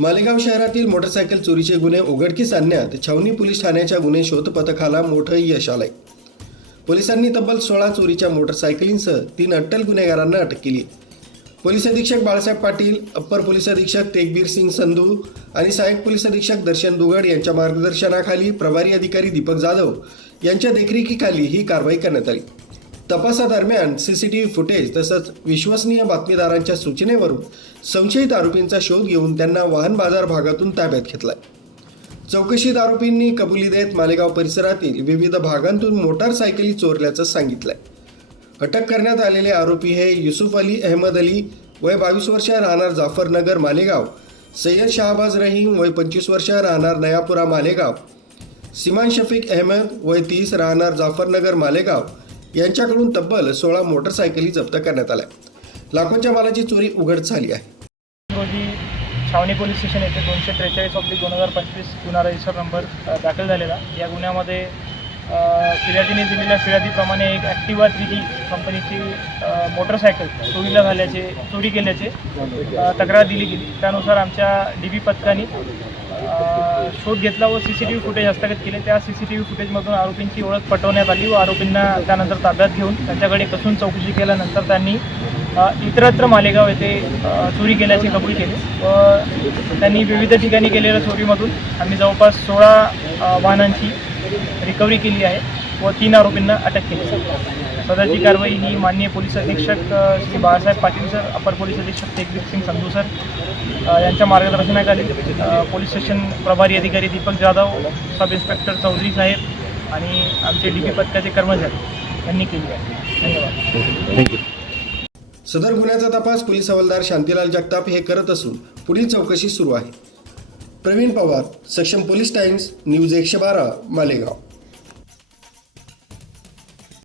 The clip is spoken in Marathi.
मालेगाव शहरातील मोटरसायकल चोरीचे गुन्हे उघडकीस आणण्यात छावणी पोलीस ठाण्याच्या गुन्हे शोध पथकाला मोठं यश आलंय। पोलिसांनी तब्बल 16 चोरीच्या मोटरसायकलींसह 3 अट्टल गुन्हेगारांना अटक केली। पोलीस अधीक्षक बाळासाहेब पाटील, अप्पर पोलीस अधीक्षक तेगबीर सिंग संधू आणि सहाय्यक पोलीस अधीक्षक दर्शन दुगड यांच्या मार्गदर्शनाखाली प्रभारी अधिकारी दीपक जाधव यांच्या देखरेखीखाली ही कारवाई करण्यात आली। तपासादरम्यान सीसीटीव्ही फुटेज तसंच विश्वसनीय बातमीदारांच्या सूचनेवरून संशयित आरोपींचा शोध घेऊन त्यांना वाहन बाजार भागातून ताब्यात घेतलाय। चौकशीत आरोपींनी कबुली देत मालेगाव परिसरातील विविध भागांतून मोटारसायकली चोरल्याचं सांगितलंय। अटक करण्यात आलेले आरोपी हे युसुफ अली अहमद अली वय 22 वर्ष राहणार जाफरनगर मालेगाव, सय्यद शाहबाज रहीम वय 25 वर्ष राहणार नयापुरा मालेगाव, सिमान शफीक अहमद वय 30 राहणार जाफरनगर मालेगाव यांच्याकडून तब्बल 16 मोटरसायकली जप्त करण्यात आल्या। लाखोंच्या मालाची चोरी उघड झाली आहे। रोजी छावणी पोलीस स्टेशन येथे 243/2025 गुन्हा रजिस्टर नंबर दाखल झालेला। या गुन्ह्यामध्ये फिर्यादीने दिलेल्या फिर्यादीप्रमाणे एक ॲक्टिवा 3G कंपनीची मोटरसायकल चोरी केल्याचे तक्रार दिली गेली। त्यानुसार आमच्या DB पथकाने शोध घेतला व CCTV फुटेज हस्तगत केले। त्या CCTV फुटेजमधून आरोपींची ओळख पटवण्यात आली व आरोपींना त्यानंतर ताब्यात घेऊन त्यांच्याकडे कसून चौकशी केल्यानंतर त्यांनी इतरत्र मालेगाव येथे चोरी केल्याचे कबूल केले व त्यांनी विविध ठिकाणी केलेल्या चोरीमधून आम्ही जवळपास 16 वाहनांची रिकव्हरी केली आहे व 3 आरोपींना अटक केली। सदरची कारवाई ही माननीय पोलीस अधीक्षक श्री बाळासाहेब पाटील सर, अपर पोलीस अधीक्षक तेगबीर सिंग संधू सर यांच्या मार्गदर्शनाखाली पोलीस स्टेशन प्रभारी अधिकारी दीपक जाधव, सब इन्स्पेक्टर चौधरी साहेब आणि आमचे DB पथकाचे कर्मचारी यांनी केली आहे। धन्यवाद। सदर गुन्ह्याचा तपास पोलीस हवालदार शांतीलाल जगताप हे करत असून पुढील चौकशी सुरू आहे। प्रवीण पवार, सक्षम पोलीस टाइम्स, न्यूज 112, मालेगाव।